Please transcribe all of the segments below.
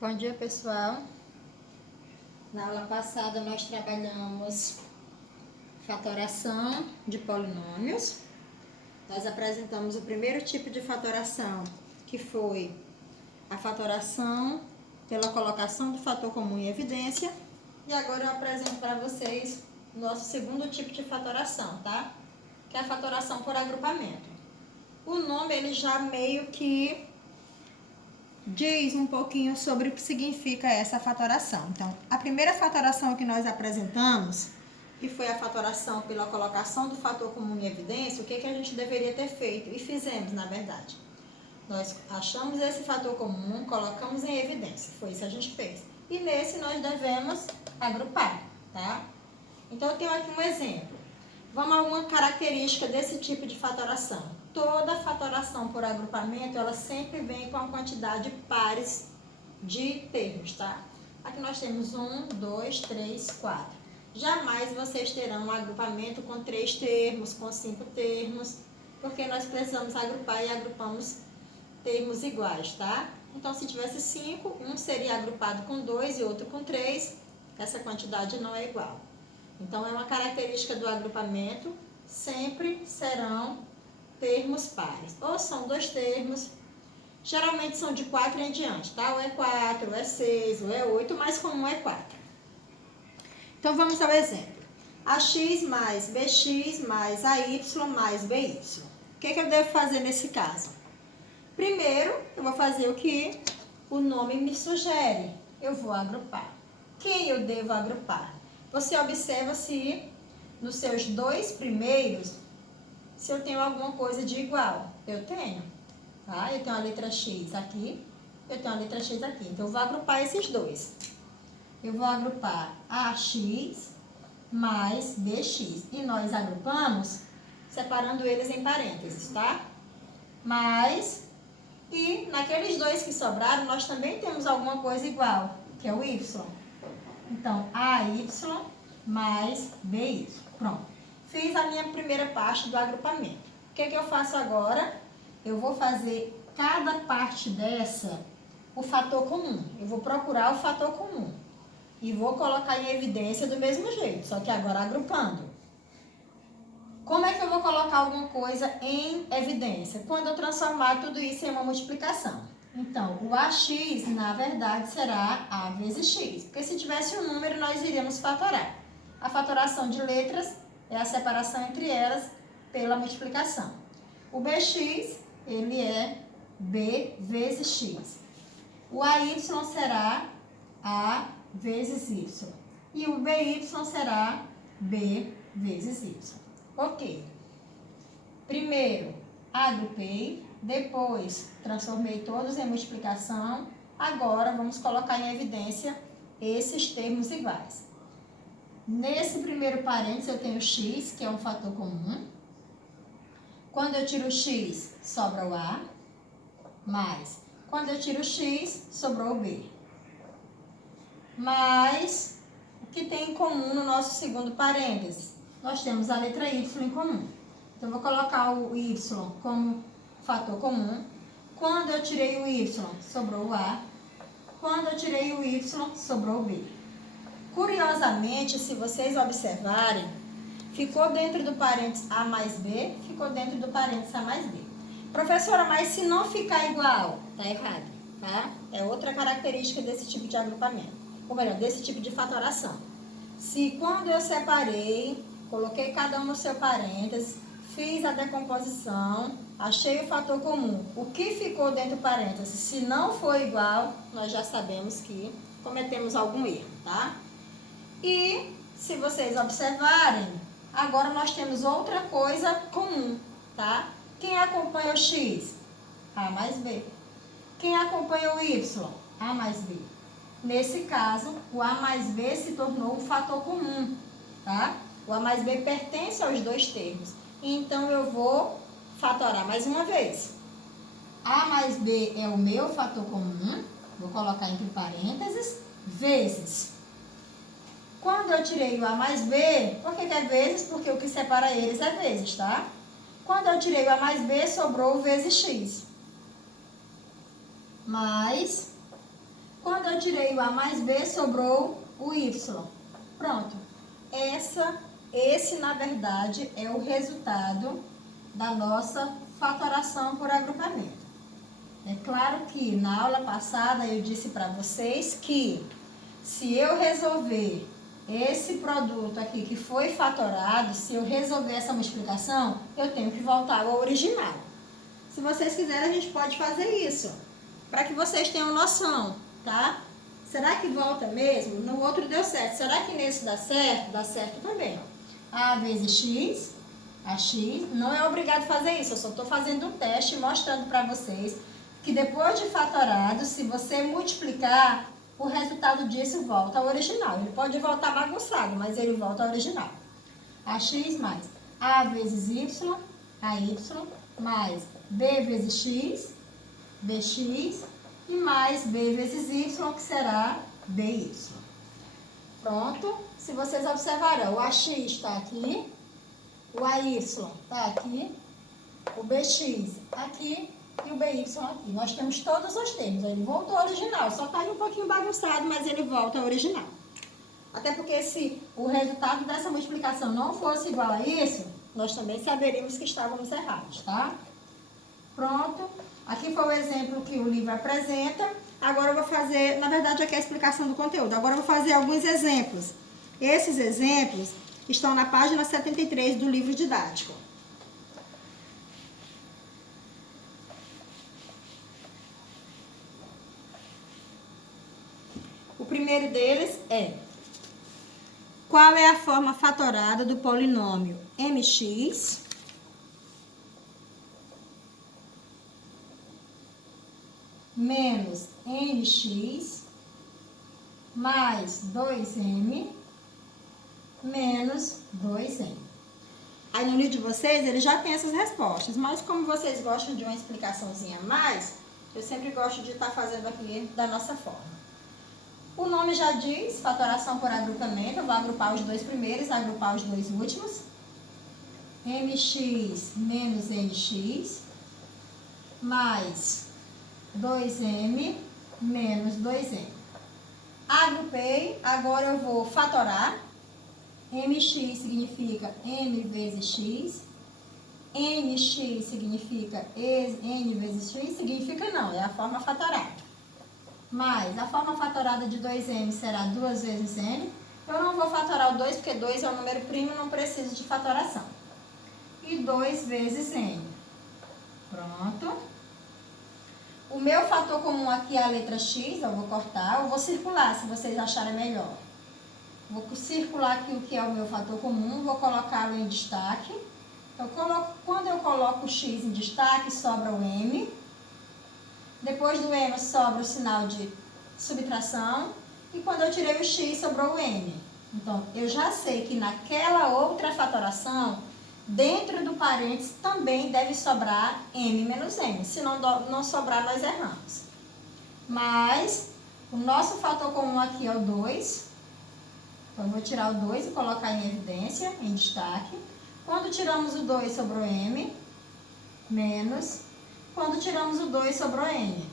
Bom dia, pessoal. Na aula passada nós trabalhamos fatoração de polinômios. Nós apresentamos o primeiro tipo de fatoração, que foi a fatoração pela colocação do fator comum em evidência. E agora eu apresento para vocês o nosso segundo tipo de fatoração, tá? Que é a fatoração por agrupamento. O nome ele já meio que diz um pouquinho sobre o que significa essa fatoração. Então, a primeira fatoração que nós apresentamos, que foi a fatoração pela colocação do fator comum em evidência, o que a gente deveria ter feito? E fizemos, na verdade. Nós achamos esse fator comum, colocamos em evidência. Foi isso que a gente fez. E nesse nós devemos agrupar, tá? Então, eu tenho aqui um exemplo. Vamos a uma característica desse tipo de fatoração. Toda fatoração por agrupamento, ela sempre vem com a quantidade pares de termos, tá? Aqui nós temos 1, 2, 3, 4. Jamais vocês terão um agrupamento com 3 termos, com 5 termos, porque nós precisamos agrupar e agrupamos termos iguais, tá? Então, se tivesse 5, um seria agrupado com 2 e outro com 3, essa quantidade não é igual. Então, é uma característica do agrupamento, sempre serão termos pares. Ou são 2 termos, geralmente são de 4 em diante, tá? Ou é 4, ou é 6, ou é 8, o mais comum é 4. Então, vamos ao exemplo. AX mais BX mais AY mais BY. O que eu devo fazer nesse caso? Primeiro, eu vou fazer o que o nome me sugere. Eu vou agrupar. Quem eu devo agrupar? Você observa se nos seus 2 primeiros, se eu tenho alguma coisa de igual. Eu tenho, tá? Eu tenho a letra X aqui, eu tenho a letra X aqui. Então, eu vou agrupar esses dois. Eu vou agrupar AX mais BX. E nós agrupamos separando eles em parênteses, tá? Mas, e naqueles dois que sobraram, nós também temos alguma coisa igual, que é o Y. Então, AY mais BY. Pronto. Fiz a minha primeira parte do agrupamento. O que eu faço agora? Eu vou fazer cada parte dessa o fator comum. Eu vou procurar o fator comum. E vou colocar em evidência do mesmo jeito, só que agora agrupando. Como é que eu vou colocar alguma coisa em evidência? Quando eu transformar tudo isso em uma multiplicação. Então, o AX, na verdade, será A vezes X. Porque se tivesse um número, nós iríamos fatorar. A fatoração de letras é a separação entre elas pela multiplicação. O BX, ele é B vezes X. O AY será A vezes Y. E o BY será B vezes Y. Ok. Primeiro, agrupei. Depois, transformei todos em multiplicação. Agora, vamos colocar em evidência esses termos iguais. Nesse primeiro parênteses, eu tenho x, que é um fator comum. Quando eu tiro o x, sobra o a, mais. Quando eu tiro o x, sobrou o b. Mas, o que tem em comum no nosso segundo parênteses? Nós temos a letra y em comum. Então, eu vou colocar o y como fator comum. Quando eu tirei o y, sobrou o a. Quando eu tirei o y, sobrou o b. Curiosamente, se vocês observarem, ficou dentro do parênteses A mais B, ficou dentro do parênteses A mais B. Professora, mas se não ficar igual, tá errado, tá? É outra característica desse tipo de agrupamento. Ou melhor, desse tipo de fatoração. Se quando eu separei, coloquei cada um no seu parênteses, fiz a decomposição, achei o fator comum, o que ficou dentro do parênteses, se não for igual, nós já sabemos que cometemos algum erro, tá? E, se vocês observarem, agora nós temos outra coisa comum, tá? Quem acompanha o x? A mais b. Quem acompanha o y? A mais b. Nesse caso, o a mais b se tornou um fator comum, tá? O a mais b pertence aos dois termos. Então, eu vou fatorar mais uma vez. A mais b é o meu fator comum, vou colocar entre parênteses, vezes. Quando eu tirei o A mais B, por que é vezes? Porque o que separa eles é vezes, tá? Quando eu tirei o A mais B, sobrou o vezes X. Mais Quando eu tirei o A mais B, sobrou o Y. Pronto. Esse, na verdade, é o resultado da nossa fatoração por agrupamento. É claro que na aula passada eu disse para vocês que se eu resolver esse produto aqui que foi fatorado, se eu resolver essa multiplicação, eu tenho que voltar ao original. Se vocês quiserem, a gente pode fazer isso, para que vocês tenham noção, tá? Será que volta mesmo? No outro deu certo. Será que nesse dá certo? Dá certo também. A vezes X, a X, não é obrigado a fazer isso, eu só estou fazendo um teste mostrando para vocês que depois de fatorado, se você multiplicar, o resultado disso volta ao original. Ele pode voltar bagunçado, mas ele volta ao original. AX mais A vezes Y, AY, mais B vezes X, BX, e mais B vezes Y, que será BY. Pronto. Se vocês observarão, o AX está aqui, o AY está aqui, o BX aqui e o BY aqui. Nós temos todos os termos. Ele voltou ao original. Só está aí um pouquinho bagunçado, mas ele volta ao original. Até porque se o resultado dessa multiplicação não fosse igual a isso, nós também saberíamos que estávamos errados, tá? Pronto. Aqui foi o exemplo que o livro apresenta. Agora eu vou fazer, na verdade aqui é a explicação do conteúdo. Agora eu vou fazer alguns exemplos. Esses exemplos estão na página 73 do livro didático. O primeiro deles é: qual é a forma fatorada do polinômio mx menos nx mais 2m menos 2n? Aí no livro de vocês, ele já tem essas respostas, mas como vocês gostam de uma explicaçãozinha a mais, eu sempre gosto de estar fazendo aqui da nossa forma. O nome já diz, fatoração por agrupamento. Eu vou agrupar os dois primeiros, agrupar os dois últimos. mx menos nx mais 2m menos 2n. Agrupei, agora eu vou fatorar. mx significa m vezes x. nx significa n vezes x. Significa não, é a forma fatorada. Mas a forma fatorada de 2m será 2 vezes n. Eu não vou fatorar o 2, porque 2 é um número primo, não preciso de fatoração. E 2 vezes n. Pronto. O meu fator comum aqui é a letra x, eu vou cortar. Eu vou circular, se vocês acharem melhor. Vou circular aqui o que é o meu fator comum, vou colocá-lo em destaque. Quando eu coloco o x em destaque, sobra o m. Depois do m sobra o sinal de subtração. E quando eu tirei o x, sobrou o m. Então, eu já sei que naquela outra fatoração, dentro do parênteses, também deve sobrar m menos n. Se não sobrar, nós erramos. Mas, o nosso fator comum aqui é o 2. Então, eu vou tirar o 2 e colocar em evidência, em destaque. Quando tiramos o 2, sobrou m, menos. Quando tiramos o 2, sobrou n.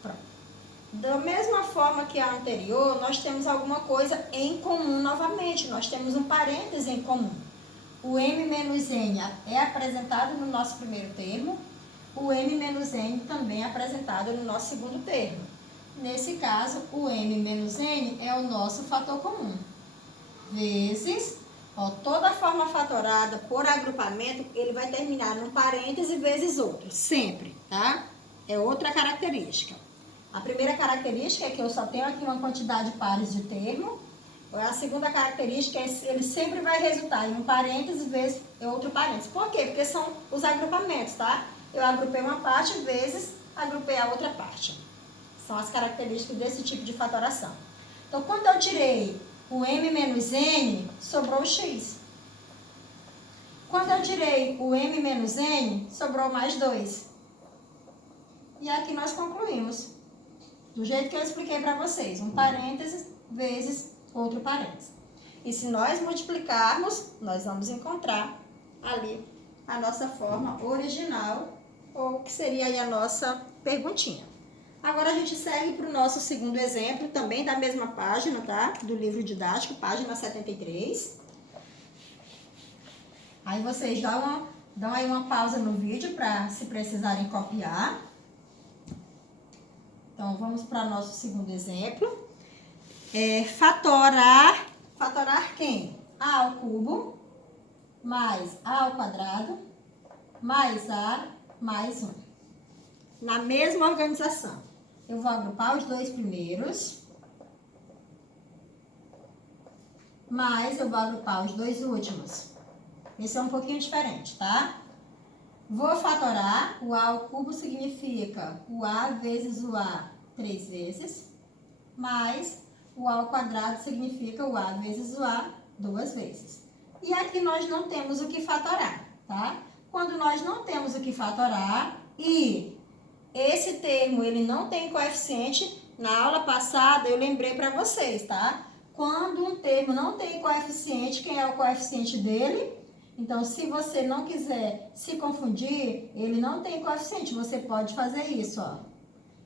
Pronto. Da mesma forma que a anterior, nós temos alguma coisa em comum novamente. Nós temos um parêntese em comum. O m menos n é apresentado no nosso primeiro termo. O m menos n também é apresentado no nosso segundo termo. Nesse caso, o m menos n é o nosso fator comum. Vezes... Ó, toda forma fatorada por agrupamento, ele vai terminar num parêntese vezes outro, sempre, tá? É outra característica. A primeira característica é que eu só tenho aqui uma quantidade de pares de termo. A segunda característica é que ele sempre vai resultar em um parêntese vezes outro parêntese. Por quê? Porque são os agrupamentos, tá? Eu agrupei uma parte vezes agrupei a outra parte. São as características desse tipo de fatoração. Então, quando eu tirei o m menos n, sobrou o x. Quando eu tirei o m menos n, sobrou mais 2. E aqui nós concluímos. Do jeito que eu expliquei para vocês. Um parêntese vezes outro parêntese. E se nós multiplicarmos, nós vamos encontrar ali a nossa forma original, ou que seria aí a nossa perguntinha. Agora a gente segue para o nosso segundo exemplo, também da mesma página, tá? Do livro didático, página 73. Aí vocês dão aí uma pausa no vídeo para, se precisarem, copiar. Então, vamos para o nosso segundo exemplo. Fatorar quem? A ao cubo mais A ao quadrado mais A mais 1. Na mesma organização. Eu vou agrupar os dois primeiros, mas eu vou agrupar os dois últimos. Esse é um pouquinho diferente, tá? Vou fatorar, o A ao cubo significa o A vezes o A 3 vezes, mais o A ao quadrado significa o A vezes o A 2 vezes. E aqui nós não temos o que fatorar, tá? Quando nós não temos o que fatorar e esse termo ele não tem coeficiente, na aula passada eu lembrei para vocês, tá? Quando um termo não tem coeficiente, quem é o coeficiente dele? Então, se você não quiser se confundir, ele não tem coeficiente, você pode fazer isso, ó.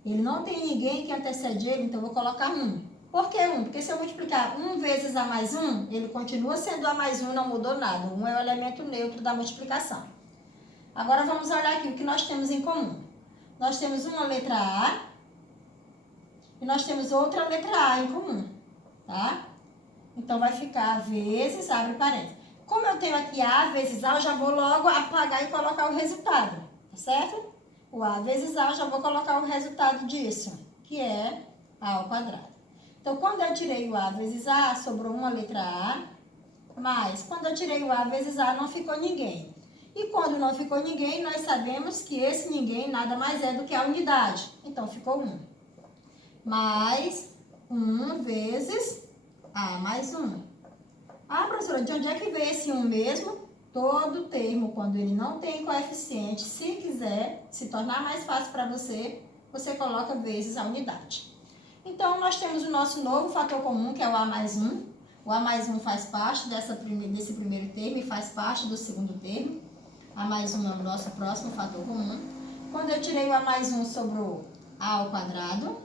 Ele não tem ninguém que antecede ele, então eu vou colocar 1. Por que 1? Porque se eu multiplicar 1 vezes A mais 1, ele continua sendo A mais 1, não mudou nada. 1 é o elemento neutro da multiplicação. Agora vamos olhar aqui o que nós temos em comum. Nós temos uma letra A e nós temos outra letra A em comum, tá? Então, vai ficar vezes, abre parênteses. Como eu tenho aqui A vezes A, eu já vou logo apagar e colocar o resultado, tá certo? O A vezes A, eu já vou colocar o resultado disso, que é A ao quadrado. Então, quando eu tirei o A vezes A, sobrou uma letra A, mas quando eu tirei o A vezes A, não ficou ninguém. E quando não ficou ninguém, nós sabemos que esse ninguém nada mais é do que a unidade. Então, ficou 1. Mais 1 vezes A mais 1. Ah, professora, de onde é que veio esse 1 mesmo? Todo termo, quando ele não tem coeficiente, se quiser se tornar mais fácil para você, você coloca vezes a unidade. Então, nós temos o nosso novo fator comum, que é o A mais 1. O A mais 1 faz parte desse primeiro termo e faz parte do segundo termo. A mais 1 é o nosso próximo fator comum. Quando eu tirei o A mais 1, sobrou A ao quadrado.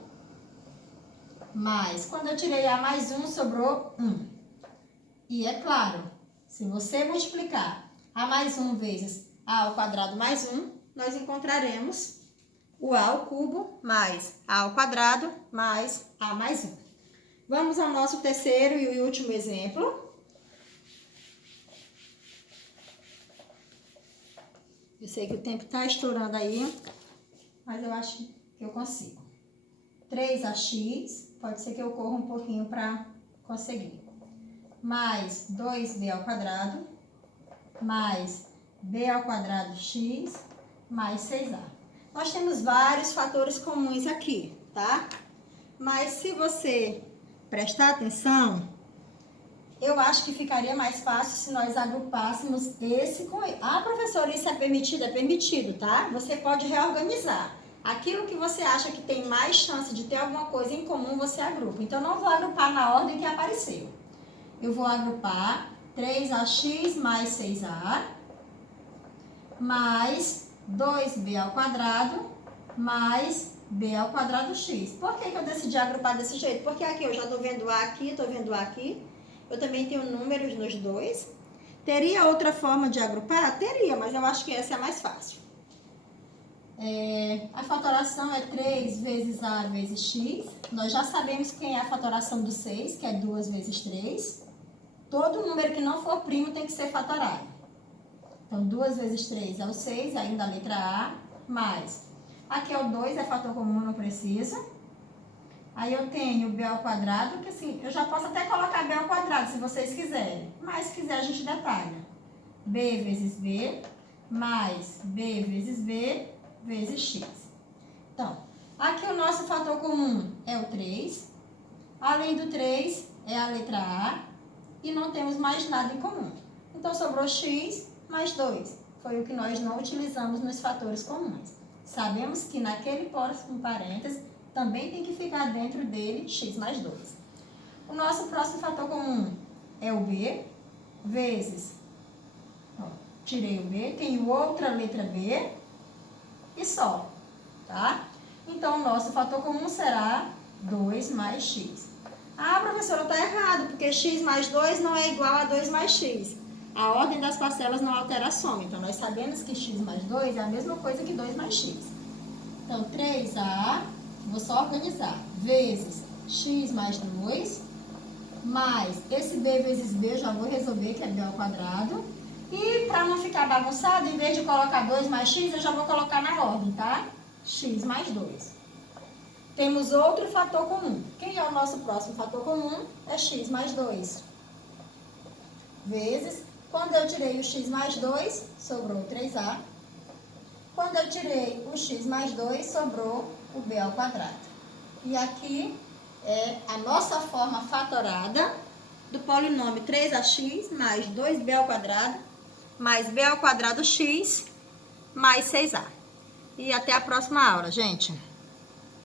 Mas, quando eu tirei A mais 1, sobrou 1. E é claro, se você multiplicar A mais 1 vezes A ao quadrado mais 1, nós encontraremos o A ao cubo mais A ao quadrado mais A mais 1. Vamos ao nosso terceiro e último exemplo. Eu sei que o tempo está estourando aí, mas eu acho que eu consigo. 3ax, pode ser que eu corra um pouquinho para conseguir. Mais 2b ao quadrado, mais b ao quadrado x, mais 6a. Nós temos vários fatores comuns aqui, tá? Mas se você prestar atenção, eu acho que ficaria mais fácil se nós agrupássemos esse com ele. Ah, professora, isso é permitido? É permitido, tá? Você pode reorganizar. Aquilo que você acha que tem mais chance de ter alguma coisa em comum, você agrupa. Então, não vou agrupar na ordem que apareceu. Eu vou agrupar 3ax mais 6a, mais 2b ao quadrado, mais b ao quadrado x. Por que eu decidi agrupar desse jeito? Porque aqui eu já estou vendo A aqui, estou vendo A aqui. Eu também tenho números nos dois. Teria outra forma de agrupar? Teria, mas eu acho que essa é a mais fácil. A fatoração é 3 vezes A vezes x. Nós já sabemos quem é a fatoração do 6, que é 2 vezes 3. Todo número que não for primo tem que ser fatorado. Então, 2 vezes 3 é o 6, ainda a letra A, mais. Aqui é o 2, é fator comum, não precisa. Aí eu tenho b ao quadrado, que assim, eu já posso até colocar b ao quadrado, se vocês quiserem. Mas se quiser, a gente detalha. b vezes b, mais b vezes b, vezes x. Então, aqui o nosso fator comum é o 3. Além do 3, é a letra A. E não temos mais nada em comum. Então, sobrou x mais 2. Foi o que nós não utilizamos nos fatores comuns. Sabemos que naquele próximo parênteses, também tem que ficar dentro dele x mais 2. O nosso próximo fator comum é o b, vezes, tirei o b, tenho outra letra b e só, tá? Então, o nosso fator comum será 2 mais x. Ah, professora, está errado, porque x mais 2 não é igual a 2 mais x. A ordem das parcelas não altera a soma. Então, nós sabemos que x mais 2 é a mesma coisa que 2 mais x. Então, 3a, vou só organizar, vezes x mais 2, mais esse b vezes b, eu já vou resolver, que é b ao quadrado. E para não ficar bagunçado, em vez de colocar 2 mais x, eu já vou colocar na ordem, tá? X mais 2. Temos outro fator comum. Quem é o nosso próximo fator comum? É x mais 2. Vezes, quando eu tirei o x mais 2, sobrou 3a. Quando eu tirei o x mais 2, sobrou o b ao quadrado. E aqui é a nossa forma fatorada do polinômio 3ax mais 2b ao quadrado mais b ao quadrado x mais 6a. E até a próxima aula, gente.